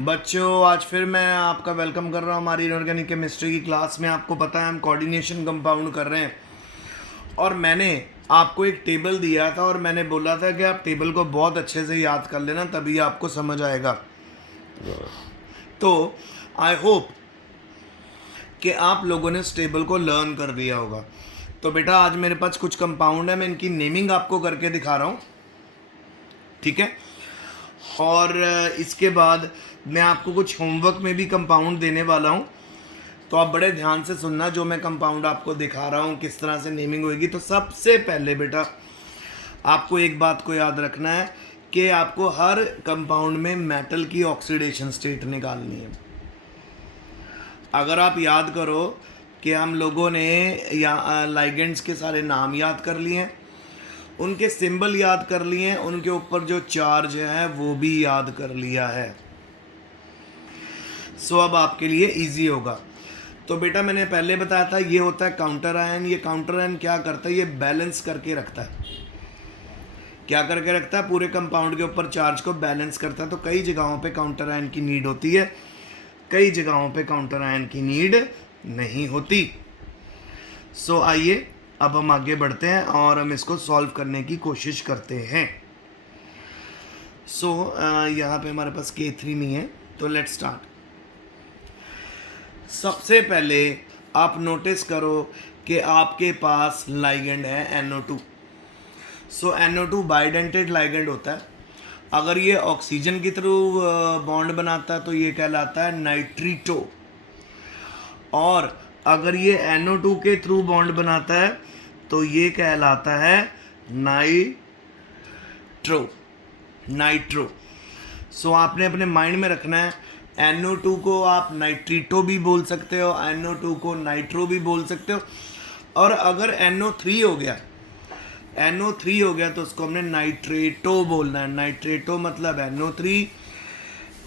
बच्चों, आज फिर मैं आपका वेलकम कर रहा हूँ हमारी इनऑर्गेनिक केमिस्ट्री की क्लास में। आपको पता है हम कोऑर्डिनेशन कंपाउंड कर रहे हैं और मैंने आपको एक टेबल दिया था और मैंने बोला था कि आप टेबल को बहुत अच्छे से याद कर लेना, तभी आपको समझ आएगा। तो आई होप कि आप लोगों ने इस टेबल को लर्न कर दिया होगा। तो बेटा, आज मेरे पास कुछ कंपाउंड है, मैं इनकी नेमिंग आपको करके दिखा रहा हूँ, ठीक है। और इसके बाद मैं आपको कुछ होमवर्क में भी कंपाउंड देने वाला हूँ, तो आप बड़े ध्यान से सुनना जो मैं कंपाउंड आपको दिखा रहा हूँ किस तरह से नेमिंग होगी। तो सबसे पहले बेटा, आपको एक बात को याद रखना है कि आपको हर कंपाउंड में मेटल की ऑक्सीडेशन स्टेट निकालनी है। अगर आप याद करो कि हम लोगों ने या लाइगेंड्स के सारे नाम याद कर लिए हैं, उनके सिंबल याद कर लिए हैं, उनके ऊपर जो चार्ज है वो भी याद कर लिया है। सो अब आपके लिए इजी होगा। तो बेटा, मैंने पहले बताया था ये होता है काउंटर आयन। ये काउंटर आयन क्या करता है? ये बैलेंस करके रखता है। क्या करके रखता है? पूरे कंपाउंड के ऊपर चार्ज को बैलेंस करता है। तो कई जगहों पे काउंटर आयन की नीड होती है, कई जगहों पे काउंटर आयन की नीड नहीं होती। सो आइए अब हम आगे बढ़ते हैं और हम इसको सॉल्व करने की कोशिश करते हैं। सो यहाँ पे हमारे पास K3 नहीं है, तो लेट्स स्टार्ट। सबसे पहले आप नोटिस करो कि आपके पास लाइगेंड है NO2। सो NO2 बाइडेंटेड लाइगेंड होता है। अगर ये ऑक्सीजन की थ्रू बॉन्ड बनाता है तो ये कहलाता है नाइट्रीटो, और अगर ये NO2 के थ्रू बॉन्ड बनाता है तो ये कहलाता है नाइट्रो। सो आपने अपने माइंड में रखना है, NO2 को आप नाइट्रीटो भी बोल सकते हो, NO2 को नाइट्रो भी बोल सकते हो। और अगर NO3 हो गया तो उसको हमने नाइट्रेटो बोलना है। नाइट्रेटो मतलब NO3,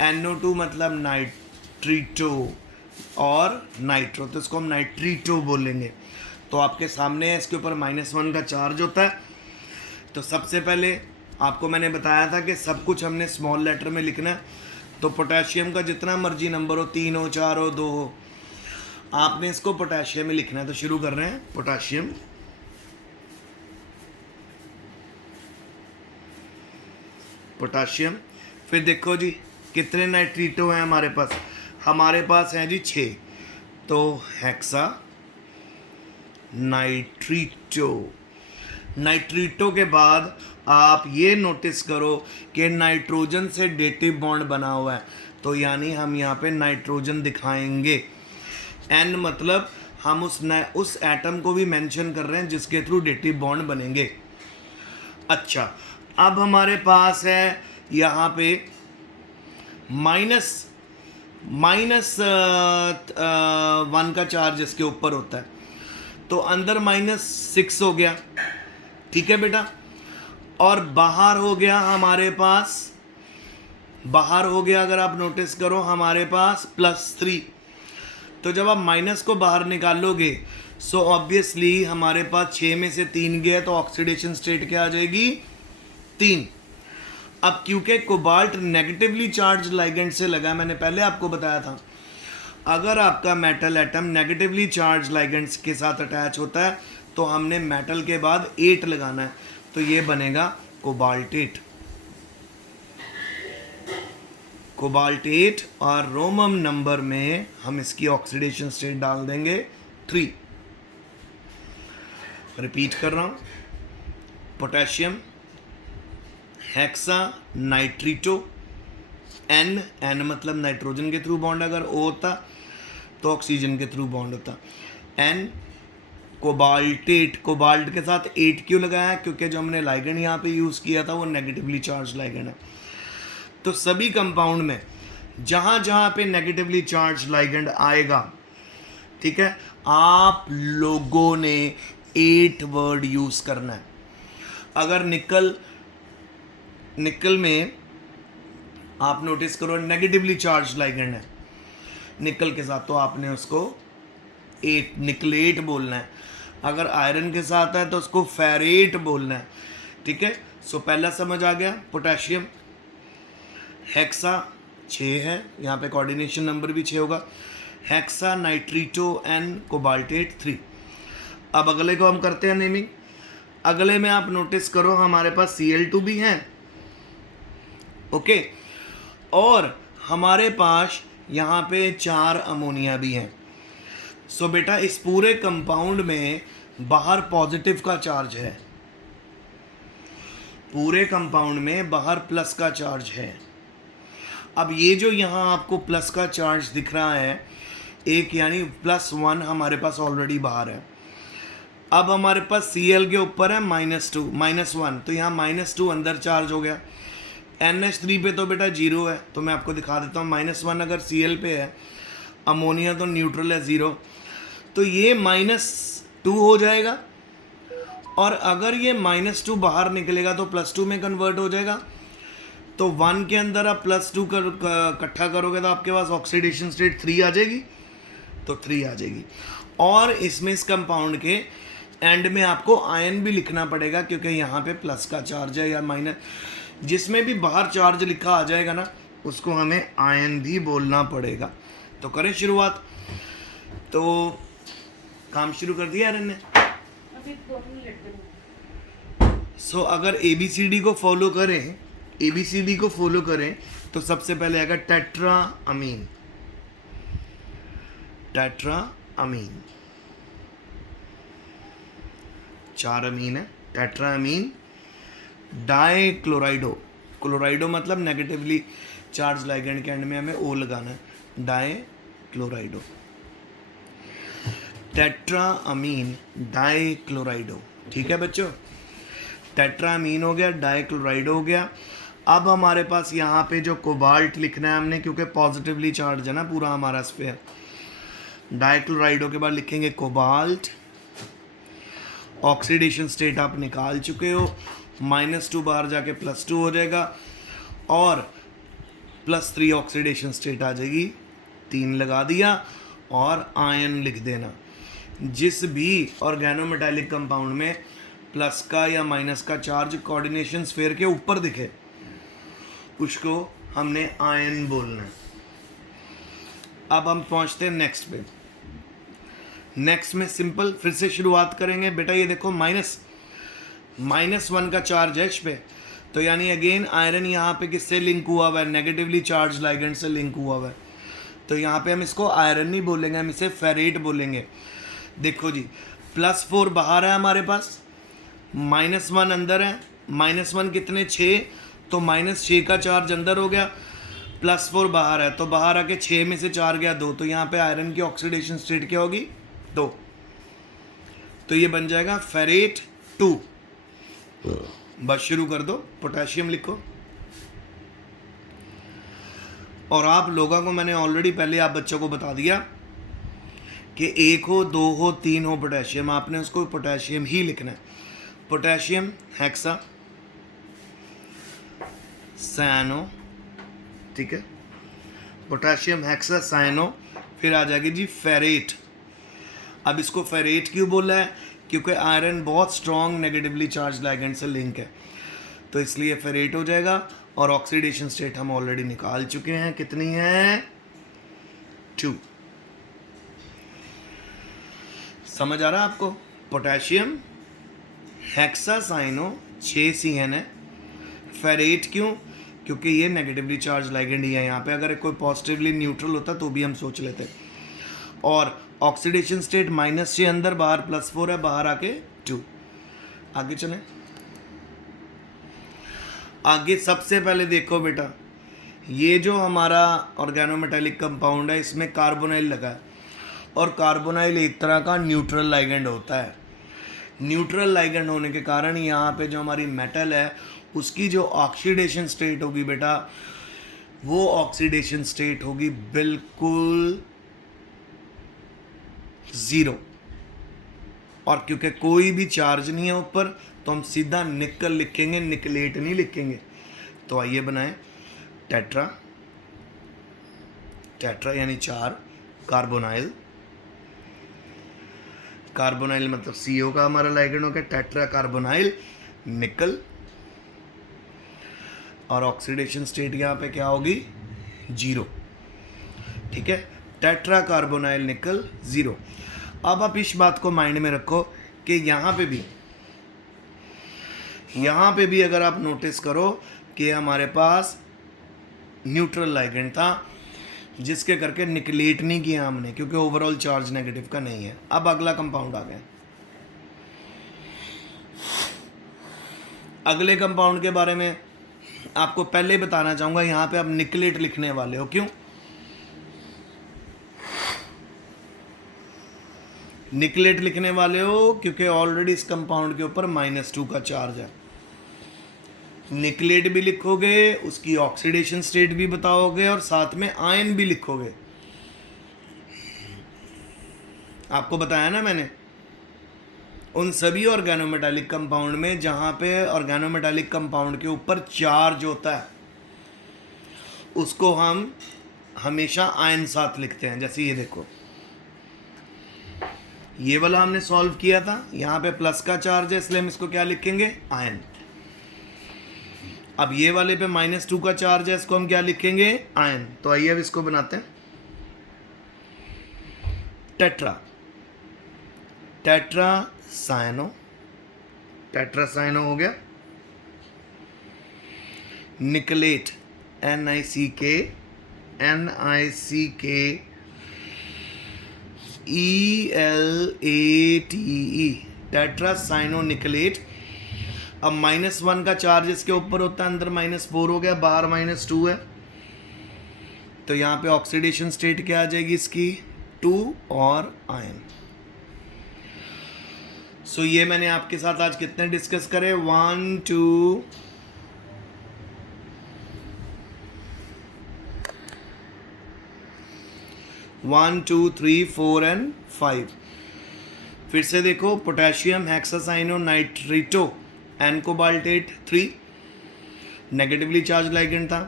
NO2 मतलब नाइट्रीटो और नाइट्रो, तो इसको हम नाइट्रीटो बोलेंगे। तो आपके सामने है, इसके ऊपर -1 का चार्ज होता है। तो सबसे पहले आपको मैंने बताया था कि सब कुछ हमने स्मॉल लेटर में लिखना है। तो पोटेशियम का जितना मर्जी नंबर हो, 3 हो, 4 हो, 2 हो, आपने इसको पोटेशियम में लिखना है। तो शुरू कर रहे हैं। पोटाशियम। फिर देखो जी कितने नाइट्रीटो हैं हमारे पास हैं जी 6। तो हेक्सा नाइट्रीटो के बाद आप ये नोटिस करो कि नाइट्रोजन से डेटिव बॉन्ड बना हुआ है, तो यानी हम यहाँ पे नाइट्रोजन दिखाएंगे। N मतलब हम उस एटम को भी मेंशन कर रहे हैं जिसके थ्रू डेटिव बॉन्ड बनेंगे। अच्छा, अब हमारे पास है यहाँ पे -1 का चार्ज इसके ऊपर होता है, तो अंदर -6 हो गया, ठीक है बेटा। और बाहर हो गया अगर आप नोटिस करो हमारे पास +3। तो जब आप माइनस को बाहर निकालोगे सो ऑब्वियसली हमारे पास 6 में से 3 गया, तो ऑक्सीडेशन स्टेट क्या आ जाएगी? 3। अब क्योंकि कोबाल्ट नेगेटिवली चार्ज लाइगेंड से लगा, मैंने पहले आपको बताया था, अगर आपका metal atom negatively charge ligands के साथ अटैच होता है तो हमने मेटल के बाद 8 लगाना है, तो ये बनेगा कोबाल्ट 8। और रोमम नंबर में हम इसकी ऑक्सीडेशन स्टेट डाल देंगे 3। रिपीट कर रहा हूँ, पोटेशियम, हेक्सा नाइट्रीटो, N मतलब नाइट्रोजन के थ्रू बॉन्ड, अगर O होता तो ऑक्सीजन के थ्रू बॉन्ड होता। N कोबाल्ट के साथ 8 क्यों लगाया? क्योंकि जो हमने लाइगेंड यहाँ पे यूज़ किया था वो नेगेटिवली चार्ज लाइगेंड है। तो सभी कंपाउंड में जहाँ पे नेगेटिवली चार्ज लाइगेंड आएगा, ठीक है, आप लोगों ने 8 वर्ड यूज़ करना है। अगर निकल में आप नोटिस करो नेगेटिवली चार्ज लाइगेंड है निकल के साथ, तो आपने उसको निकलेट बोलना है। अगर आयरन के साथ है तो उसको फेरेट बोलना है, ठीक है। सो पहला समझ आ गया, पोटेशियम, हेक्सा 6 है, यहाँ पे कोऑर्डिनेशन नंबर भी 6 होगा। Hexa nitrito N cobaltate 3। अब अगले को हम करते हैं नेमिंग। अगले में आप नोटिस करो हमारे पास Cl2 भी है, ओके, और हमारे पास यहाँ पे 4 अमोनिया भी हैं। सो बेटा इस पूरे कंपाउंड में बाहर पॉजिटिव का चार्ज है, पूरे कंपाउंड में बाहर प्लस का चार्ज है। अब ये जो यहाँ आपको प्लस का चार्ज दिख रहा है एक, यानी +1 हमारे पास ऑलरेडी बाहर है। अब हमारे पास Cl के ऊपर है -2 -1, तो यहाँ -2 अंदर चार्ज हो गया। NH3 पे तो बेटा 0 है, तो मैं आपको दिखा देता हूँ। -1 अगर Cl पे है, अमोनिया तो न्यूट्रल है 0, तो ये -2 हो जाएगा। और अगर ये -2 बाहर निकलेगा तो +2 में कन्वर्ट हो जाएगा। तो 1 के अंदर आप +2 इकट्ठा करोगे तो आपके पास ऑक्सीडेशन स्टेट 3 आ जाएगी, तो 3 आ जाएगी। और इसमें इस कंपाउंड के एंड में आपको आयन भी लिखना पड़ेगा, क्योंकि यहाँ पे प्लस का चार्ज है या माइनस, जिसमें भी बाहर चार्ज लिखा आ जाएगा ना उसको हमें आयन भी बोलना पड़ेगा। तो करें शुरुआत। तो काम शुरू कर दिया आर्यन ने। सो अगर ABCD को फॉलो करें, ABCD को फॉलो करें तो सबसे पहले आएगा टेट्रा अमीन। टेट्रा अमीन 4 अमीन है। टेट्रा अमीन डाई क्लोराइडो, क्लोराइडो मतलब नेगेटिवली चार्ज लाइगेंड के एंड में हमें O लगाना है, डाई क्लोराइडो। टेट्रा अमीन डाई क्लोराइडो, ठीक है बच्चों। टेट्रा अमीन हो गया, डाई क्लोराइडो हो गया। अब हमारे पास यहाँ पे जो कोबाल्ट लिखना है हमने, क्योंकि पॉजिटिवली चार्ज है ना पूरा हमारा स्फीयर। डाई क्लोराइडो के बाद लिखेंगे कोबाल्ट। ऑक्सीडेशन स्टेट आप निकाल चुके हो, -2 बाहर जाके +2 हो जाएगा और +3 ऑक्सीडेशन स्टेट आ जाएगी। 3 लगा दिया और आयन लिख देना। जिस भी ऑर्गेनोमेटालिक कंपाउंड में प्लस का या माइनस का चार्ज कोऑर्डिनेशन स्फीयर के ऊपर दिखे उसको हमने आयन बोलना है। अब हम पहुंचते हैं नेक्स्ट पे। नेक्स्ट में सिंपल फिर से शुरुआत करेंगे। बेटा ये देखो -1 का चार्ज है इस पे, तो यानी अगेन आयरन यहाँ पे किससे लिंक हुआ हुआ है, नेगेटिवली चार्ज लाइगेंड से लिंक हुआ हुआ है। तो यहाँ पे हम इसको आयरन नहीं बोलेंगे, हम इसे फेरेट बोलेंगे। देखो जी +4 बाहर है हमारे पास, -1 अंदर है। -1 कितने 6, तो -6 का चार्ज अंदर हो गया, +4 बाहर है, तो बाहर आके 6 में से 4 गया 2, तो यहाँ पे आयरन की ऑक्सीडेशन स्टेट क्या होगी 2। तो ये बन जाएगा फेरेट 2। बस शुरू कर दो, पोटेशियम लिखो। और आप लोगों को मैंने ऑलरेडी पहले आप बच्चों को बता दिया कि 1 हो 2 हो 3 हो पोटेशियम, आपने उसको पोटेशियम ही लिखना है। पोटेशियम हेक्सा साइनो, ठीक है, पोटेशियम हेक्सा साइनो। फिर आ जाएगी जी फेरेट। अब इसको फेरेट क्यों बोला है, क्योंकि आयरन बहुत स्ट्रॉन्ग नेगेटिवली चार्ज लाइगेंड से लिंक है, तो इसलिए फेरेट हो जाएगा। और ऑक्सीडेशन स्टेट हम ऑलरेडी निकाल चुके हैं, कितनी है 2। समझ आ रहा है आपको। पोटेशियम हेक्सासाइनो 6 CN है। फेरेट क्यों, क्योंकि ये नेगेटिवली चार्ज लाइगेंड ही है यहाँ पे। अगर कोई पॉजिटिवली न्यूट्रल होता तो भी हम सोच लेते। और ऑक्सीडेशन स्टेट -6 अंदर, बाहर +4 है, बाहर आके 2। आगे चलें। आगे सबसे पहले देखो बेटा, ये जो हमारा ऑर्गेनोमेटालिक कंपाउंड है इसमें कार्बोनाइल लगा है, और कार्बोनाइल एक तरह का न्यूट्रल लाइगेंड होता है। न्यूट्रल लाइगेंड होने के कारण यहाँ पे जो हमारी मेटल है उसकी जो ऑक्सीडेशन स्टेट होगी बेटा, वो ऑक्सीडेशन स्टेट होगी बिल्कुल 0। और क्योंकि कोई भी चार्ज नहीं है ऊपर, तो हम सीधा निकल लिखेंगे, निकलेट नहीं लिखेंगे। तो आइए बनाएं टेट्रा। टेट्रा यानी 4, कार्बोनाइल। कार्बोनाइल मतलब CO का हमारा लाइगेंड हो गया, टेट्रा कार्बोनाइल निकल। और ऑक्सीडेशन स्टेट यहाँ पे क्या होगी 0, ठीक है। टेट्रा कार्बोनाइल निकल 0। अब आप इस बात को माइंड में रखो कि यहाँ पे भी अगर आप नोटिस करो कि हमारे पास न्यूट्रल लाइगेंड था जिसके करके निकलेट नहीं किया हमने, क्योंकि ओवरऑल चार्ज नेगेटिव का नहीं है। अब अगला कंपाउंड आ गया। अगले कंपाउंड के बारे में आपको पहले बताना चाहूँगा, यहाँ पे आप निकलेट लिखने वाले हो। क्यों निकलेट लिखने वाले हो? क्योंकि ऑलरेडी इस कंपाउंड के ऊपर -2 का चार्ज है। निकलेट भी लिखोगे, उसकी ऑक्सीडेशन स्टेट भी बताओगे और साथ में आयन भी लिखोगे। आपको बताया ना मैंने, उन सभी ऑर्गेनोमेटालिक कंपाउंड में जहां पे ऑर्गेनोमेटालिक कंपाउंड के ऊपर चार्ज होता है उसको हम हमेशा आयन साथ लिखते हैं। जैसे ये देखो, ये वाला हमने सॉल्व किया था, यहाँ पे प्लस का चार्ज है इसलिए हम इसको क्या लिखेंगे? आयन। अब ये वाले पे -2 का चार्ज है, इसको हम क्या लिखेंगे? आयन। तो आइए अब इसको बनाते हैं। टेट्रासायनो हो गया। निकलेट NiCK ELATE टेट्रासाइनो निकलेट। अब -1 का चार्ज इसके ऊपर होता है, अंदर -4 हो गया, बाहर -2 है, तो यहाँ पे ऑक्सीडेशन स्टेट क्या आ जाएगी इसकी? 2 और आयन। सो ये मैंने आपके साथ आज कितने डिस्कस करे? 1 2 3 4 एंड 5। फिर से देखो, पोटेशियम हेक्सासाइनो नाइट्रेटो एन कोबाल्टेट 3 नेगेटिवली चार्ज लाइगेंड था।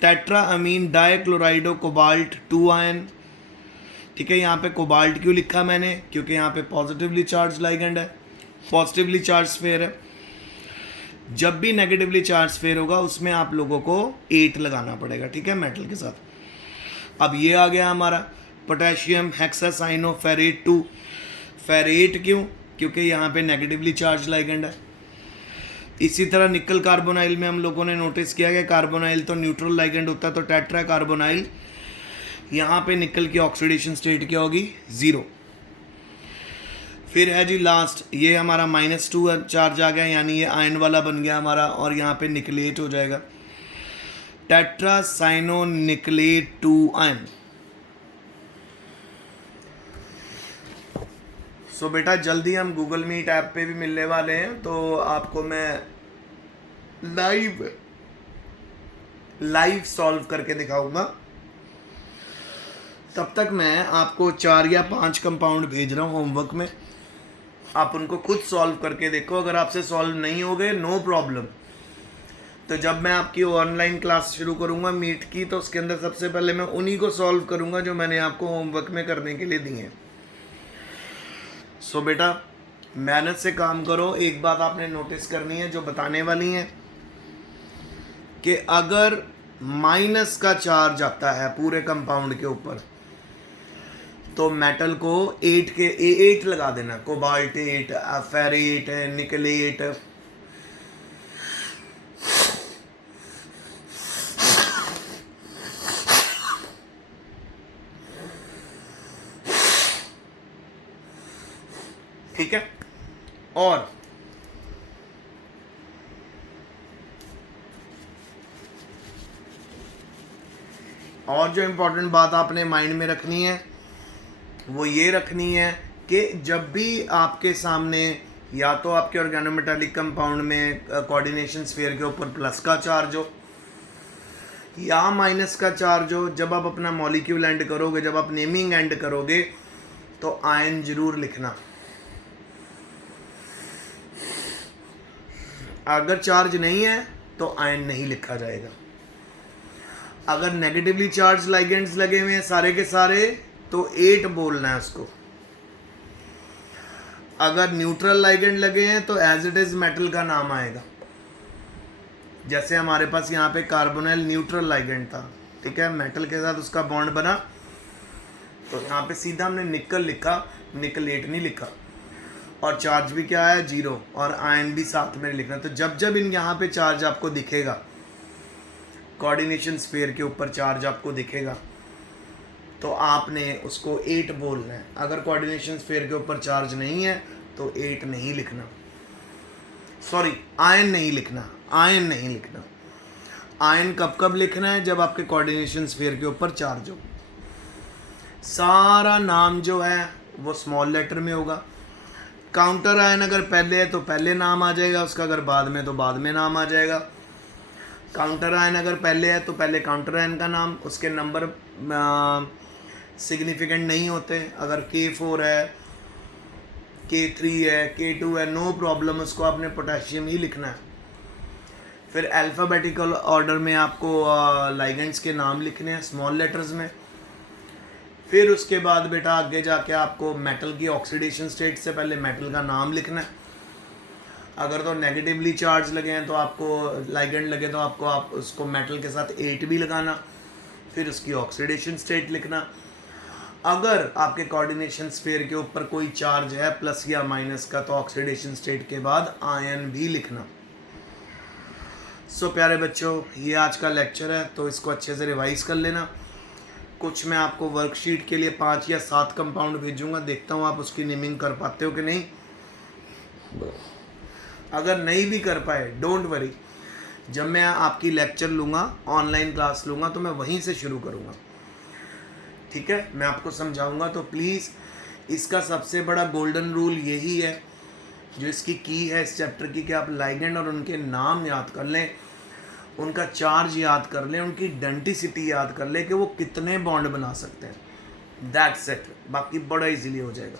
Tetra ammine dichlorido cobalt 2 ion, ठीक है। यहाँ पे कोबाल्ट क्यों लिखा मैंने? क्योंकि यहाँ पे पॉजिटिवली चार्ज लाइगेंड है, पॉजिटिवली चार्ज स्फीयर है। जब भी नेगेटिवली चार्ज स्फीयर होगा उसमें आप लोगों को 8 लगाना पड़ेगा, ठीक है, मेटल के साथ। अब ये आ गया हमारा पोटेशियम हेक्सासाइनो फेरेट 2। फेरेट क्यों? क्योंकि यहाँ पे नेगेटिवली चार्ज लाइगेंड है। इसी तरह निकल कार्बोनाइल में हम लोगों ने नोटिस किया कि कार्बोनाइल तो न्यूट्रल लाइगेंड होता है, तो टेट्रा कार्बोनाइल, यहाँ पे निकल की ऑक्सीडेशन स्टेट क्या होगी? 0। फिर है जी लास्ट, ये हमारा -2 चार्ज आ गया, यानी ये आयन वाला बन गया हमारा, और यहाँ पे निकलेट हो जाएगा टेट्रासाइनो निकलेट 2 आयन। सो बेटा जल्दी हम गूगल मीट ऐप पे भी मिलने वाले हैं, तो आपको मैं लाइव सॉल्व करके दिखाऊंगा। तब तक मैं आपको 4 या 5 कंपाउंड भेज रहा हूँ होमवर्क में, आप उनको खुद सॉल्व करके देखो। अगर आपसे सॉल्व नहीं हो गए, नो प्रॉब्लम, तो जब मैं आपकी ऑनलाइन क्लास शुरू करूँगा मीट की, तो उसके अंदर सबसे पहले मैं उन्हीं को सॉल्व करूँगा जो मैंने आपको होमवर्क में करने के लिए दिए हैं। सो बेटा मेहनत से काम करो। एक बात आपने नोटिस करनी है जो बताने वाली है, कि अगर माइनस का चार्ज आता है पूरे कंपाउंड के ऊपर, तो मेटल को 8 लगा देना। कोबाल्ट 8, फेरेट, निकलेट, ठीक है। और जो इम्पोर्टेंट बात आपने माइंड में रखनी है वो ये रखनी है कि जब भी आपके सामने या तो आपके ऑर्गेनोमेटालिक कंपाउंड में कोऑर्डिनेशन स्फीयर के ऊपर प्लस का चार्ज हो या माइनस का चार्ज हो, जब आप अपना मॉलिक्यूल एंड करोगे, जब आप नेमिंग एंड करोगे, तो आयन जरूर लिखना। अगर चार्ज नहीं है तो आयन नहीं लिखा जाएगा। अगर नेगेटिवली चार्ज लाइगेंड्स लगे हुए हैं सारे के सारे, तो 8 बोलना है उसको। अगर न्यूट्रल लाइगेंड लगे हैं तो एज इट इज मेटल का नाम आएगा। जैसे हमारे पास यहाँ पे कार्बोनाइल न्यूट्रल लाइगेंड था, ठीक है, मेटल के साथ उसका बॉन्ड बना, तो यहाँ पे सीधा हमने निकल लिखा, निकलेट नहीं लिखा, और चार्ज भी क्या है 0, और आयन भी साथ में लिखना। तो जब जब इन यहाँ पे चार्ज आपको दिखेगा, कोऑर्डिनेशन स्फीयर के ऊपर चार्ज आपको दिखेगा, तो आपने उसको 8 बोलना है। अगर कोऑर्डिनेशन स्फीयर के ऊपर चार्ज नहीं है तो 8 नहीं लिखना, सॉरी आयन नहीं लिखना, आयन नहीं लिखना। आयन कब कब लिखना है? जब आपके कोऑर्डिनेशन स्फीयर के ऊपर चार्ज हो। सारा नाम जो है वो स्मॉल लेटर में होगा। काउंटर आयन अगर पहले है तो पहले नाम आ जाएगा उसका, अगर बाद में तो बाद में नाम आ जाएगा। काउंटर आयन अगर पहले है तो पहले काउंटर आयन का नाम, उसके नंबर सिग्निफिकेंट नहीं होते। अगर K4 है, K3 है, K2 है, नो प्रॉब्लम, उसको आपने पोटेशियम ही लिखना है। फिर अल्फ़ाबेटिकल ऑर्डर में आपको लाइगेंड्स के नाम लिखने हैं स्मॉल लेटर्स में। फिर उसके बाद बेटा आगे जाके आपको मेटल की ऑक्सीडेशन स्टेट से पहले मेटल का नाम लिखना है। अगर तो नेगेटिवली चार्ज लगे हैं तो आपको लाइगेंड लगे तो आपको आप उसको मेटल के साथ 8 भी लगाना, फिर उसकी ऑक्सीडेशन स्टेट लिखना। अगर आपके कोऑर्डिनेशन स्फीयर के ऊपर कोई चार्ज है प्लस या माइनस का, तो ऑक्सीडेशन स्टेट के बाद आयन भी लिखना। सो प्यारे बच्चों, ये आज का लेक्चर है, तो इसको अच्छे से रिवाइज कर लेना। कुछ मैं आपको वर्कशीट के लिए 5 या 7 कंपाउंड भेजूंगा, देखता हूँ आप उसकी नेमिंग कर पाते हो कि नहीं। अगर नहीं भी कर पाए डोंट वरी, जब मैं आपकी लेक्चर लूँगा, ऑनलाइन क्लास लूँगा, तो मैं वहीं से शुरू करूँगा, ठीक है। मैं आपको समझाऊँगा, तो प्लीज़ इसका सबसे बड़ा गोल्डन रूल यही है, जो इसकी की है इस चैप्टर की, कि आप लाइगेंड और उनके नाम याद कर लें, उनका चार्ज याद कर लें, उनकी डेंसिटी याद कर लें कि वो कितने बॉन्ड बना सकते हैं। दैट्स इट, बाकी बड़ा इजीली हो जाएगा।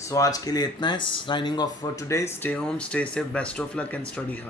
सो आज के लिए इतना है। Signing off for today. Stay home, stay safe, best of luck and study hard.